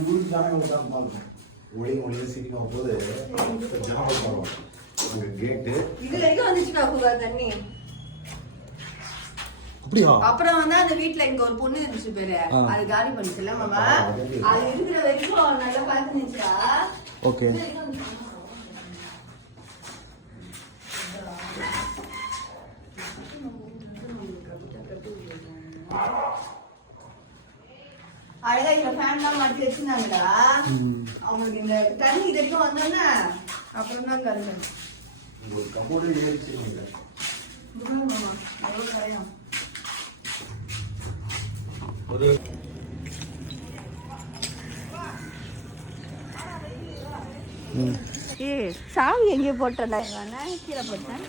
ஊர் ஜனங்கள் தான் பார்க்கணும். ஒளிய சீக்கிரம் போது ஜனங்கள் பார்க்கணும். அங்கே கேட்டு இது வரைக்கும் வந்துச்சுக்கா தண்ணி. அப்படியா? அப்புறம் வந்து அந்த வீட்டுல இங்க ஒரு பொண்ணு இருந்துச்சு பேரு, அது காலி பண்ணிச்சுல மாமா. அது இருக்கிற வரைக்கும் நல்லா பார்த்துச்சுக்கா. ஓகே. அழகா இந்த ஃபேன்லாம் மாட்டி வச்சிருந்தாங்கடா. அவங்களுக்கு இந்த தண்ணி இது வரைக்கும் வந்தோன்னா அப்புறம் தான் கருது. ஒரு கபோர்டு ஏறிச்சுங்க. மாமா எவ்வளோ பயம். ஒரு சாமி எங்கேயோ போட்டேன், கீழே போட்டேன்.